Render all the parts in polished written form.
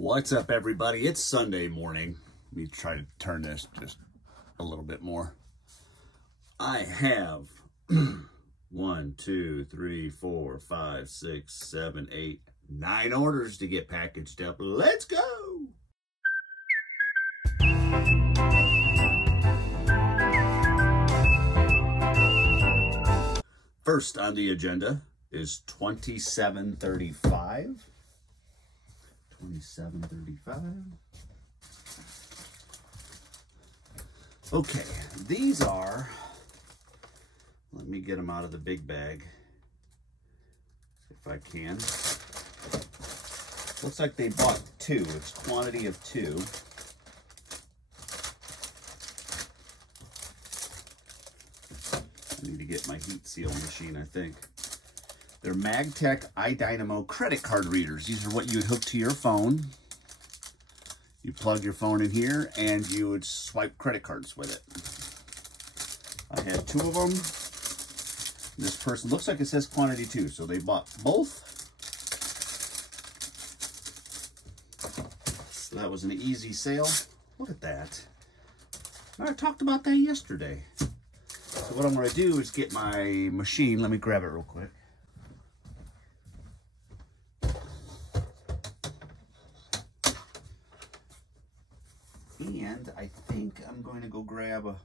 What's up, everybody? It's Sunday morning. Let me try to turn this just a little bit more. I have 1, 2, 3, 4, 5, 6, 7, 8, 9 orders to get packaged up. Let's go! First on the agenda is 2735. 2735. Okay, these are, let me get them out of the big bag if I can. Looks like they bought 2. It's quantity of 2. I need to get my heat seal machine, I think. They're MagTech iDynamo credit card readers. These are what you would hook to your phone. You plug your phone in here and you would swipe credit cards with it. I had 2 of them. This person, looks like it says quantity 2, so they bought both. So that was an easy sale. Look at that. I talked about that yesterday. So what I'm going to do is get my machine. Let me grab it real quick. And I think I'm going to go grab a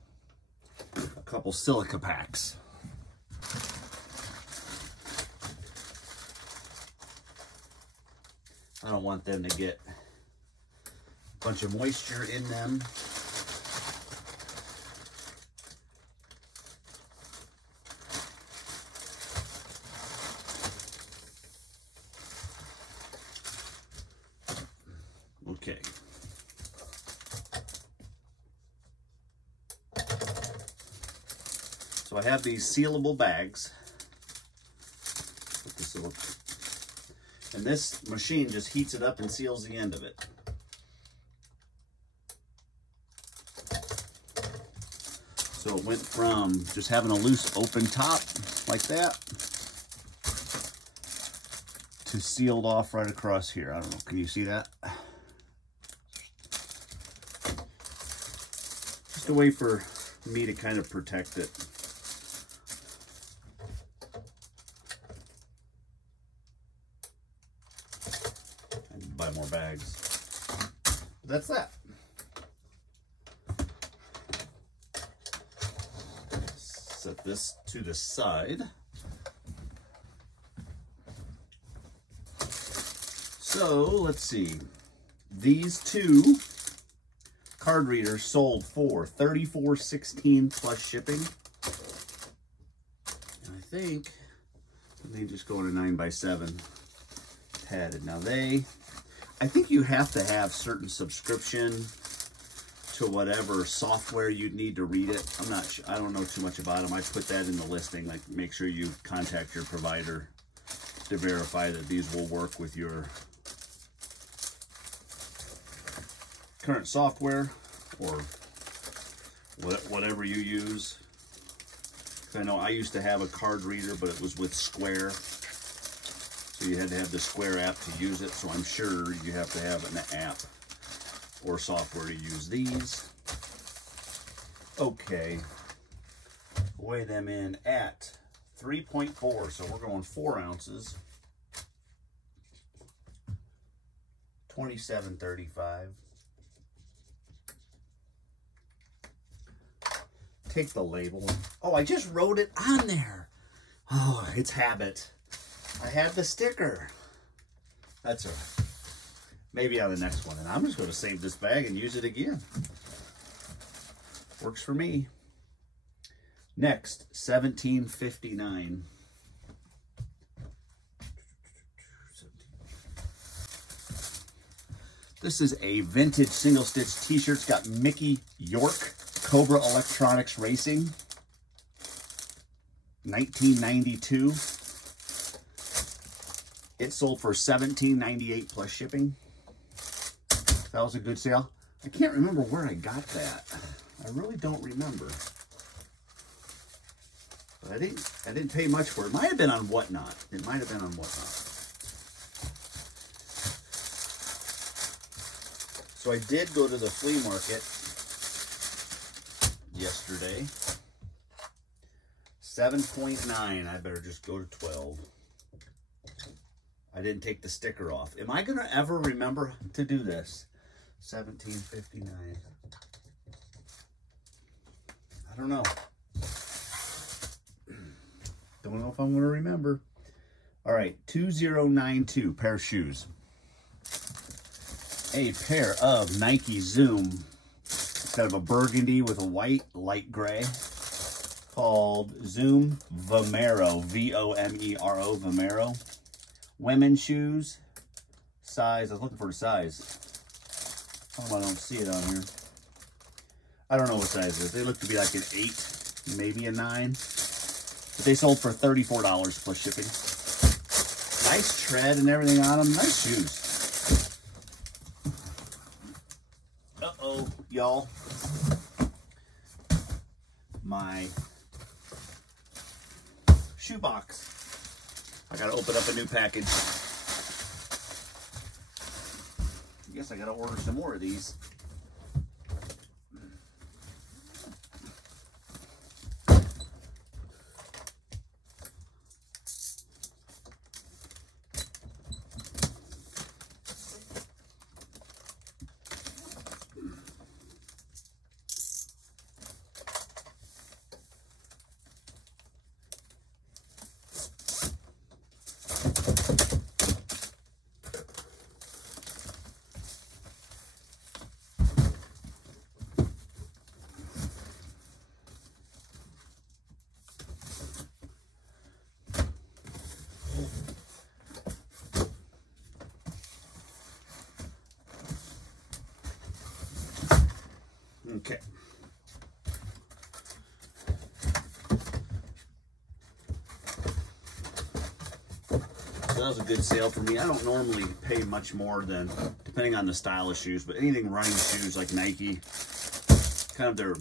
couple silica packs. I don't want them to get a bunch of moisture in them. Okay. So I have these sealable bags. And this machine just heats it up and seals the end of it. So it went from just having a loose open top like that to sealed off right across here. I don't know, can you see that? Just a way for me to kind of protect it. I need to buy more bags. But that's that. Set this to the side. So let's see. These 2 card readers sold for $34.16 plus shipping. And I think they just go in a 9x7 padded. Now I think you have to have certain subscription to whatever software you'd need to read it. I'm not sure, I don't know too much about them. I put that in the listing, like make sure you contact your provider to verify that these will work with your current software or whatever you use. I know I used to have a card reader, but it was with Square, so you had to have the Square app to use it. So I'm sure you have to have an app or software to use these. Okay, weigh them in at 3.4, so we're going 4 ounces. 27.35. Take the label. Oh, I just wrote it on there. Oh, it's habit. I had the sticker. That's all right. Maybe on the next one. And I'm just going to save this bag and use it again. Works for me. Next, 17.59. This is a vintage single stitch t-shirt. It's got Mickey York, Cobra Electronics Racing, 1992. It sold for $17.98 plus shipping. That was a good sale. I can't remember where I got that. I really don't remember. But I didn't pay much for it. It might have been on Whatnot. It might have been on Whatnot. So I did go to the flea market yesterday. 7.9. I better just go to 12. I didn't take the sticker off. Am I going to ever remember to do this? 17.59. I don't know. Don't know if I'm going to remember. All right, 2092 pair of shoes. A pair of Nike Zoom. It's kind of a burgundy with a white, light gray. Called Zoom Vomero, V-O-M-E-R-O, Vomero. Women's shoes, size, I was looking for a size. Oh, I don't see it on here. I don't know what size it is. They look to be like an 8, maybe a 9. But they sold for $34 plus shipping. Nice tread and everything on them. Nice shoes. Uh-oh, y'all. My shoebox. I gotta open up a new package. I guess I gotta order some more of these. Okay. So that was a good sale for me. I don't normally pay much more than, depending on the style of shoes, but anything running shoes like Nike, kind of they're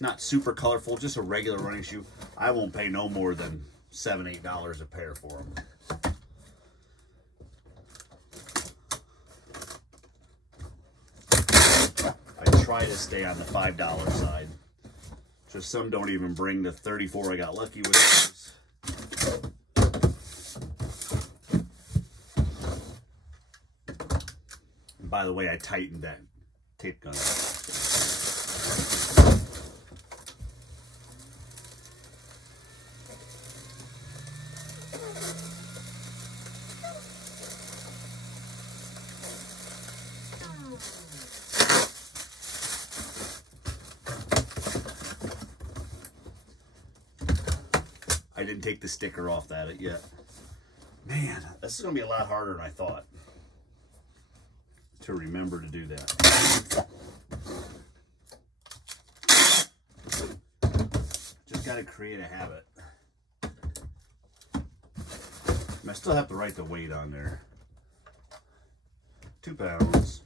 not super colorful, just a regular running shoe, I won't pay no more than $7, $8 a pair for them. Try to stay on the $5 side. Just some don't even bring the 34. I got lucky with those. And by the way, I tightened that tape gun. I didn't take the sticker off that yet. Man, this is going to be a lot harder than I thought to remember to do that. Just got to create a habit. And I still have to write the weight on there. 2 pounds.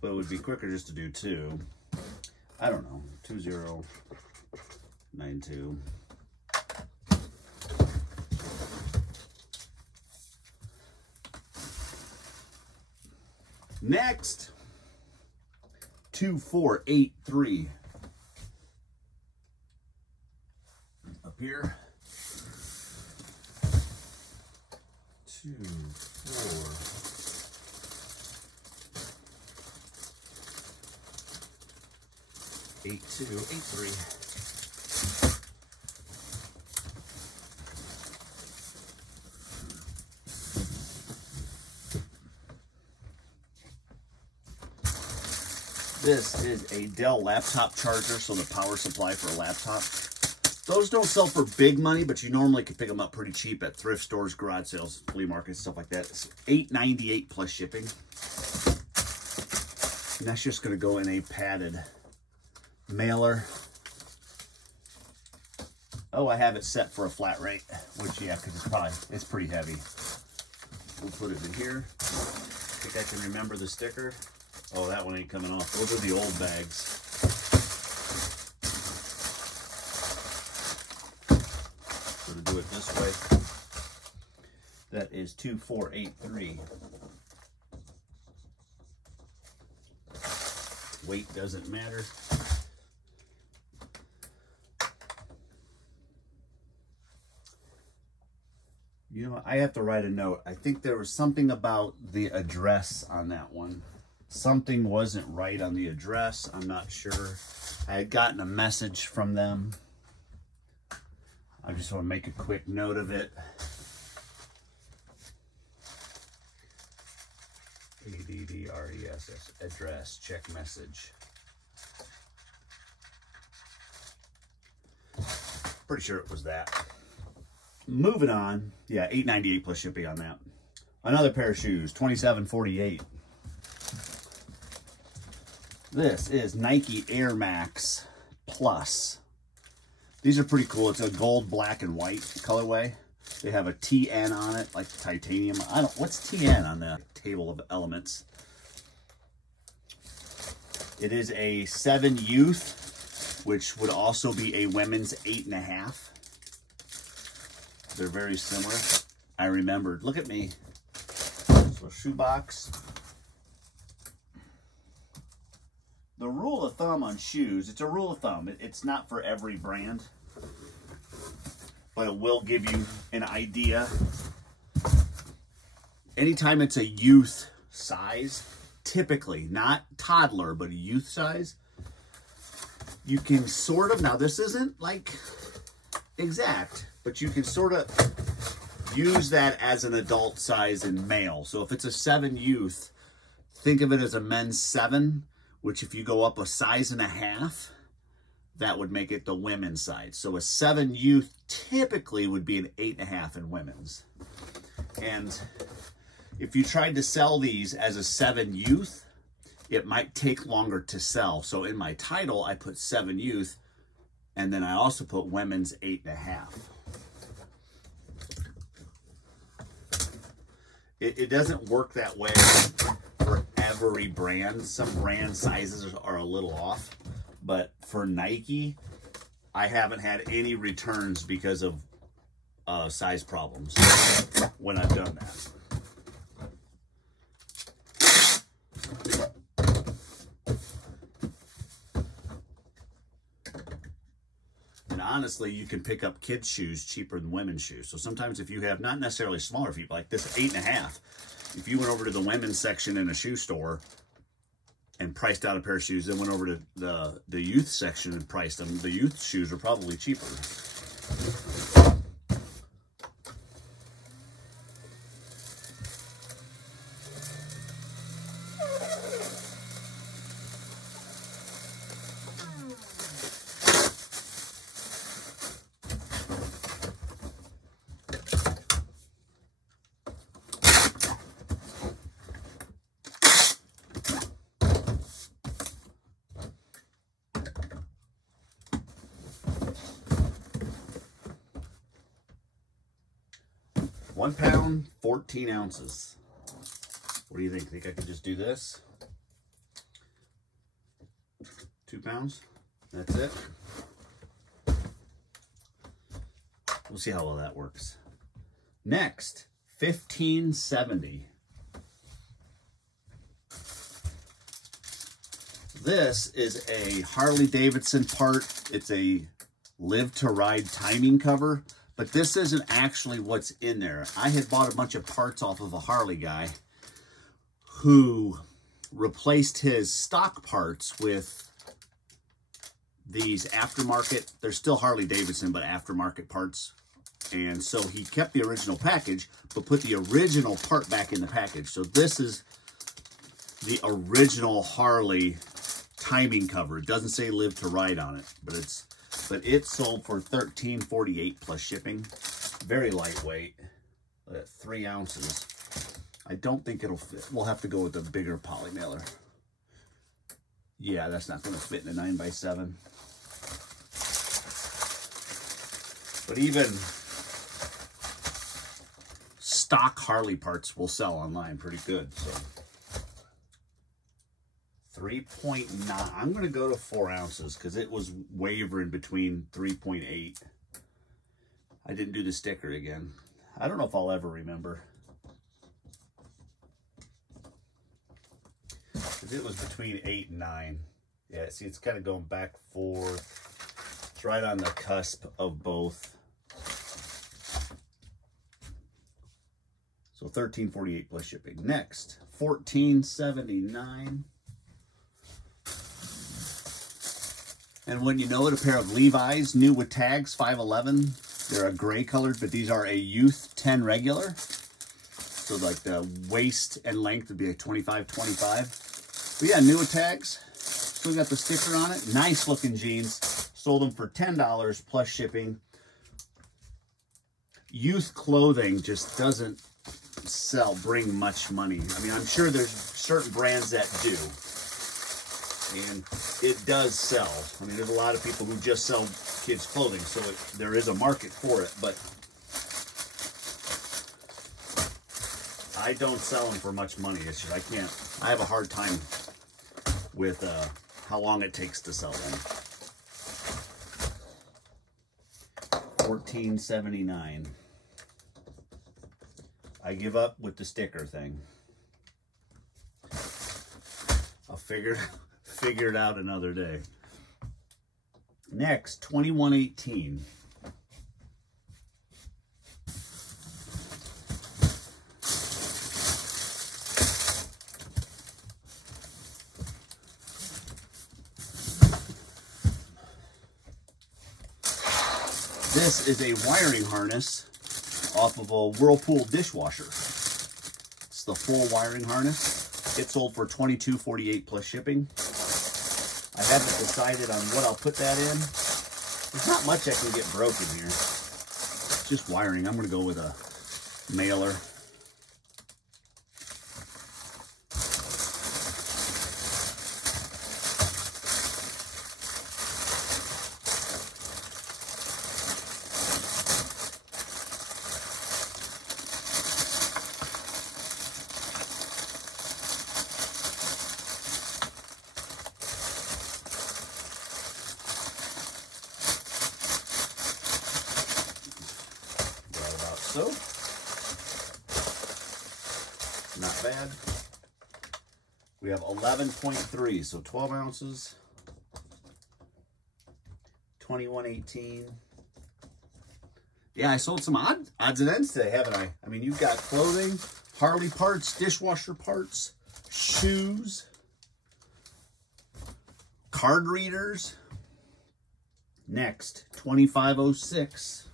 But it would be quicker just to do 2. I don't know. 2092. Next, 2483. Up here. 2, 4. 8283. This is a Dell laptop charger, so the power supply for a laptop. Those don't sell for big money, but you normally can pick them up pretty cheap at thrift stores, garage sales, flea markets, stuff like that. It's $8.98 plus shipping. And that's just going to go in a padded mailer. Oh, I have it set for a flat rate, which, yeah, because it's pretty heavy. We'll put it in here. I think I can remember the sticker. Oh, that one ain't coming off. Those are the old bags. So to do it this way, that is 2483. weight doesn't matter. You know, I have to write a note. I think there was something about the address on that one. Something wasn't right on the address. I'm not sure. I had gotten a message from them. I just want to make a quick note of it. ADDRESS, address, check message. Pretty sure it was that. Moving on. Yeah, $8.98 plus shipping on that. Another pair of shoes, $27.48. This is Nike Air Max Plus. These are pretty cool. It's a gold, black, and white colorway. They have a TN on it, like titanium. What's TN on the table of elements? It is a 7 youth, which would also be a women's 8.5. They're very similar. I remembered. Look at me. So shoebox. The rule of thumb on shoes, it's a rule of thumb. It's not for every brand, but it will give you an idea. Anytime it's a youth size, typically, not toddler, but a youth size, you can sort of, now this isn't like exact, but you can sort of use that as an adult size in male. So if it's a 7 youth, think of it as a men's 7, which if you go up a size and a half, that would make it the women's size. So a 7 youth typically would be an 8.5 in women's. And if you tried to sell these as a 7 youth, it might take longer to sell. So in my title, I put 7 youth, and then I also put women's 8.5. It doesn't work that way for every brand. Some brand sizes are a little off, but for Nike, I haven't had any returns because of size problems when I've done that. And honestly, you can pick up kids' shoes cheaper than women's shoes. So sometimes if you have not necessarily smaller feet, like this 8.5, if you went over to the women's section in a shoe store and priced out a pair of shoes, then went over to the youth section and priced them, the youth shoes are probably cheaper. £1 pound, 14 ounces. What do you think? Think I could just do this? 2 pounds? That's it. We'll see how well that works. Next, $15.70. This is a Harley-Davidson part. It's a Live to Ride timing cover. But this isn't actually what's in there. I had bought a bunch of parts off of a Harley guy who replaced his stock parts with these aftermarket. They're still Harley-Davidson, but aftermarket parts. And so he kept the original package, but put the original part back in the package. So this is the original Harley timing cover. It doesn't say Live to Ride on it, but it sold for $13.48 plus shipping. Very lightweight, 3 ounces. I don't think it'll fit. We'll have to go with a bigger poly mailer. Yeah, that's not going to fit in a 9x7. But even stock Harley parts will sell online pretty good. So 3.9. I'm going to go to 4 ounces because it was wavering between 3.8. I didn't do the sticker again. I don't know if I'll ever remember. Because it was between 8 and 9. Yeah, see, it's kind of going back and forth. It's right on the cusp of both. So $13.48 plus shipping. Next, $14.79. And when you know it, a pair of Levi's, new with tags, 511. They're a gray colored, but these are a Youth 10 regular. So like the waist and length would be a 25-25. But yeah, new with tags. Still got the sticker on it. Nice looking jeans. Sold them for $10 plus shipping. Youth clothing just doesn't bring much money. I mean, I'm sure there's certain brands that do. And it does sell. I mean, there's a lot of people who just sell kids clothing, so there is a market for it, but I don't sell them for much money. It's just, I have a hard time with how long it takes to sell them. $14.79. I give up with the sticker thing. I'll figure it out another day. Next, $21.18. This is a wiring harness off of a Whirlpool dishwasher. It's the full wiring harness. It sold for $22.48 plus shipping. I haven't decided on what I'll put that in. There's not much I can get broken here. It's just wiring. I'm going to go with a mailer. So, not bad. We have 11.3, so 12 ounces, 21.18. Yeah, I sold some odds and ends today, haven't I? I mean, you've got clothing, Harley parts, dishwasher parts, shoes, card readers. Next, 25.06.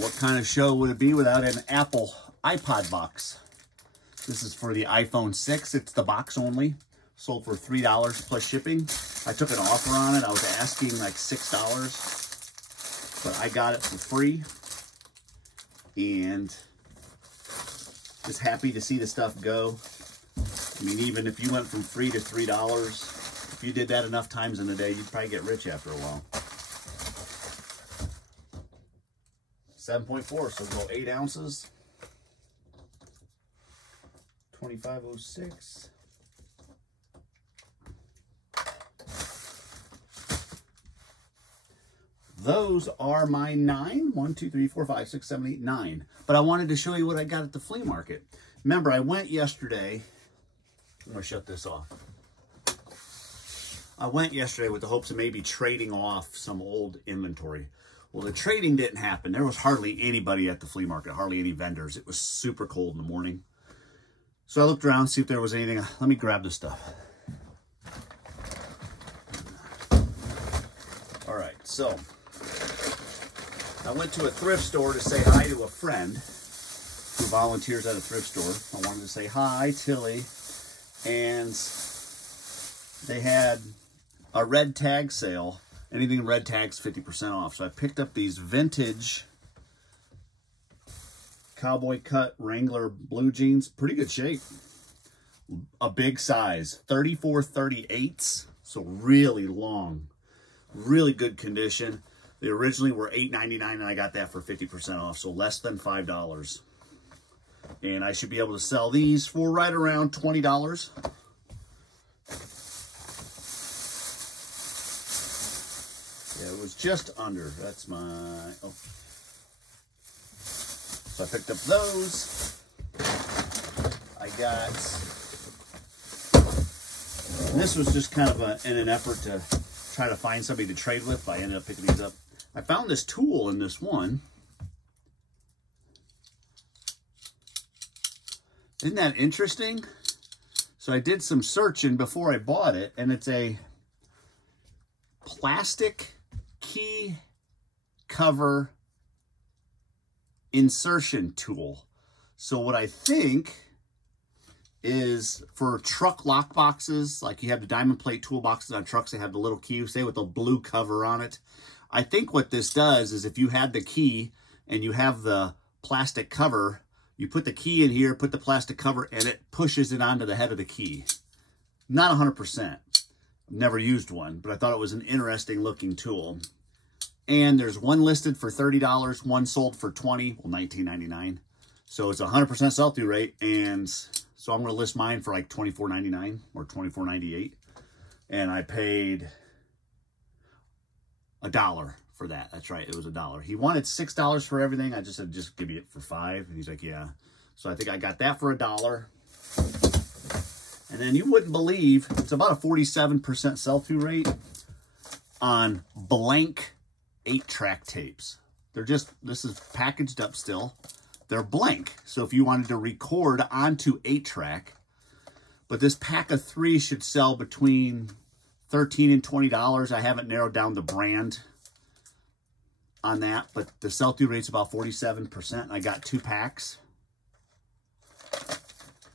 What kind of show would it be without an Apple iPod box? This is for the iPhone 6. It's the box only. Sold for $3 plus shipping. I took an offer on it. I was asking like $6, but I got it for free. And just happy to see the stuff go. I mean, even if you went from free to $3, if you did that enough times in a day, you'd probably get rich after a while. 7.4, so we'll go 8 ounces. 25.06. Those are my 9. 1, 2, 3, 4, 5, 6, 7, 8, 9. But I wanted to show you what I got at the flea market. Remember, I went yesterday. I'm going to shut this off. I went yesterday with the hopes of maybe trading off some old inventory. Well, the trading didn't happen. There was hardly anybody at the flea market, hardly any vendors. It was super cold in the morning. So I looked around, see if there was anything. Let me grab this stuff. All right, so I went to a thrift store to say hi to a friend who volunteers at a thrift store. I wanted to say hi, Tilly. And they had a red tag sale. Anything red tag's 50% off. So I picked up these vintage cowboy cut Wrangler blue jeans. Pretty good shape. A big size. 34/38s. So really long. Really good condition. They originally were $8.99 and I got that for 50% off. So less than $5. And I should be able to sell these for right around $20. Yeah, it was just under. That's my... Oh. So I picked up those. I got And this was just kind of in an effort to try to find somebody to trade with, but I ended up picking these up. I found this tool in this one. Isn't that interesting? So I did some searching before I bought it, and it's a plastic key cover insertion tool. So what I think is for truck lock boxes, like you have the diamond plate toolboxes on trucks, they have the little key, say with the blue cover on it. I think what this does is if you had the key and you have the plastic cover, you put the key in here, put the plastic cover, and it pushes it onto the head of the key. Not 100%. I've never used one, but I thought it was an interesting looking tool. And there's one listed for $30, one sold for $20, well, $19.99. So it's a 100% sell-through rate, and so I'm going to list mine for like $24.99 or $24.98, and I paid $1 for that. That's right, it was $1. He wanted $6 for everything. I just said, just give me it for $5, and he's like, yeah. So I think I got that for $1. And then you wouldn't believe, it's about a 47% sell-through rate on blank 8-track tapes. They're just, this is packaged up still. They're blank. So if you wanted to record onto 8-track, but this pack of 3 should sell between $13 and $20. I haven't narrowed down the brand on that, but the sell-through rate's about 47%. I got 2 packs.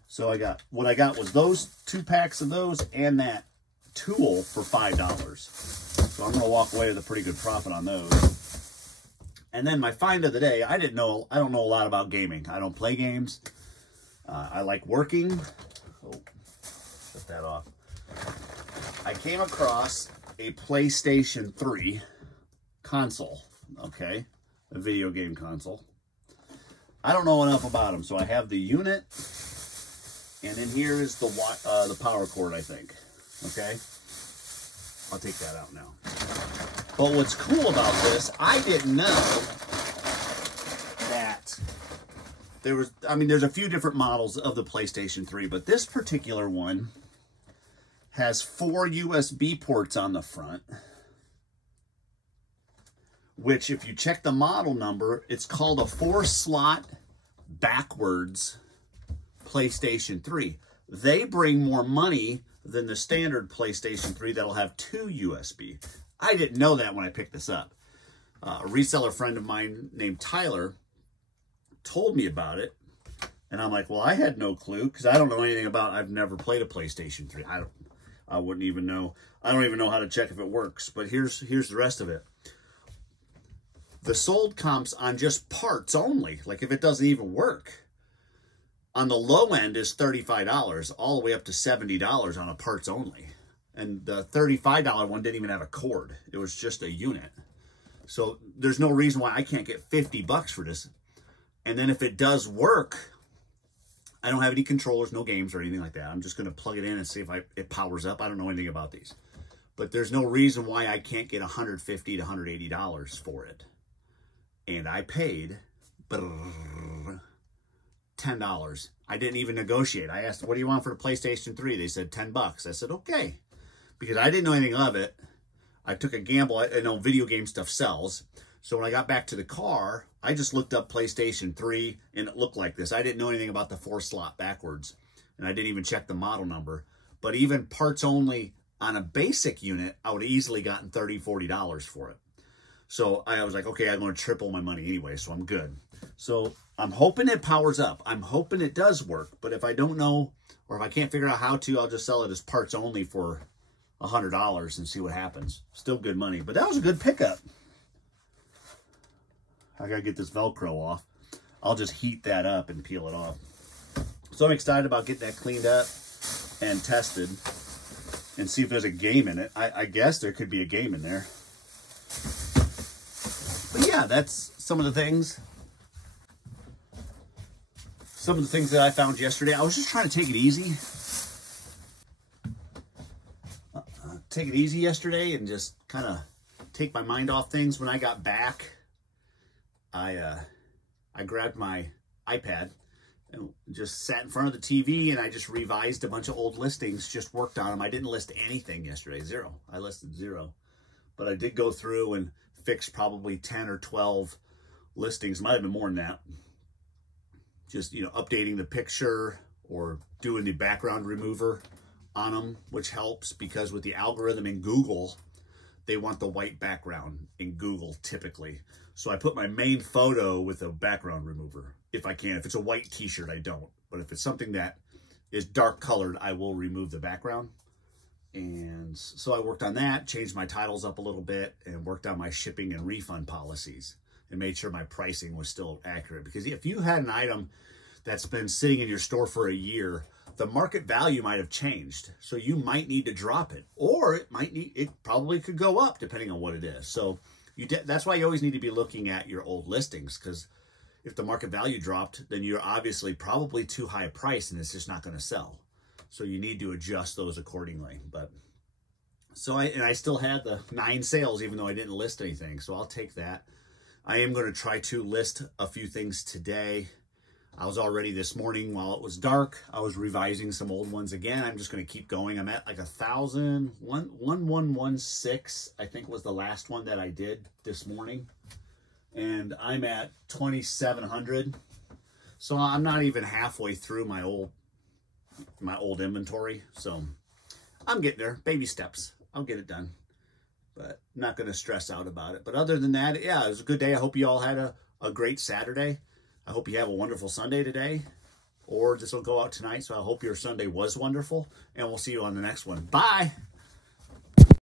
So what I got was those 2 packs of those and that tool for $5. So I'm going to walk away with a pretty good profit on those. And then my find of the day, I don't know a lot about gaming. I don't play games. I like working. Oh, shut that off. I came across a PlayStation 3 console, okay? A video game console. I don't know enough about them, so I have the unit, and then here is the power cord, I think, okay? I'll take that out now. But what's cool about this, I didn't know that there's a few different models of the PlayStation 3, but this particular one has 4 USB ports on the front, which if you check the model number, it's called a 4-slot backwards PlayStation 3. They bring more money than the standard PlayStation 3 that'll have 2 USB. I didn't know that when I picked this up. A reseller friend of mine named Tyler told me about it, and I'm like, well, I had no clue because I don't know anything about. I've never played a PlayStation 3. I wouldn't even know. I don't even know how to check if it works. But here's the rest of it. The sold comps on just parts only, like if it doesn't even work, on the low end is $35, all the way up to $70 on a parts only. And the $35 one didn't even have a cord. It was just a unit. So there's no reason why I can't get $50 for this. And then if it does work, I don't have any controllers, no games or anything like that. I'm just going to plug it in and see if it powers up. I don't know anything about these. But there's no reason why I can't get $150 to $180 for it. And I paid $10. I didn't even negotiate. I asked, what do you want for the PlayStation 3? They said $10. I said, okay. Because I didn't know anything of it. I took a gamble. I know video game stuff sells. So when I got back to the car, I just looked up PlayStation 3 and it looked like this. I didn't know anything about the 4-slot backwards. And I didn't even check the model number. But even parts only on a basic unit, I would have easily gotten $30, $40 for it. So I was like, okay, I'm going to triple my money anyway, so I'm good. So I'm hoping it powers up. I'm hoping it does work. But if I don't know, or if I can't figure out how to, I'll just sell it as parts only for $100 and see what happens. Still good money. But that was a good pickup. I got to get this Velcro off. I'll just heat that up and peel it off. So I'm excited about getting that cleaned up and tested and see if there's a game in it. I guess there could be a game in there. But yeah, that's some of the things. Some of the things that I found yesterday. I was just trying to take it easy. Take it easy yesterday and just kind of take my mind off things. When I got back, I grabbed my iPad and just sat in front of the TV and I just revised a bunch of old listings, just worked on them. I didn't list anything yesterday, zero. I listed zero. But I did go through and fix probably 10 or 12 listings. Might have been more than that. Just, you know, updating the picture or doing the background remover on them, which helps because with the algorithm in Google, they want the white background in Google typically. So I put my main photo with a background remover if I can. If it's a white t-shirt, I don't. But if it's something that is dark colored, I will remove the background. And so I worked on that, changed my titles up a little bit, and worked on my shipping and refund policies and made sure my pricing was still accurate. Because if you had an item that's been sitting in your store for a year, the market value might have changed. So you might need to drop it, or it probably could go up depending on what it is. So that's why you always need to be looking at your old listings, because if the market value dropped, then you're obviously probably too high a price and it's just not going to sell. So you need to adjust those accordingly. But so I still had the 9 sales, even though I didn't list anything. So I'll take that. I am going to try to list a few things today. I was already this morning while it was dark. I was revising some old ones again. I'm just going to keep going. I'm at like 1116, I think was the last one that I did this morning. And I'm at 2,700. So I'm not even halfway through my old inventory. So I'm getting there, baby steps. I'll get it done, but not going to stress out about it. But other than that, yeah, it was a good day. I hope you all had a great Saturday. I hope you have a wonderful Sunday today, or this will go out tonight. So I hope your Sunday was wonderful, and we'll see you on the next one. Bye.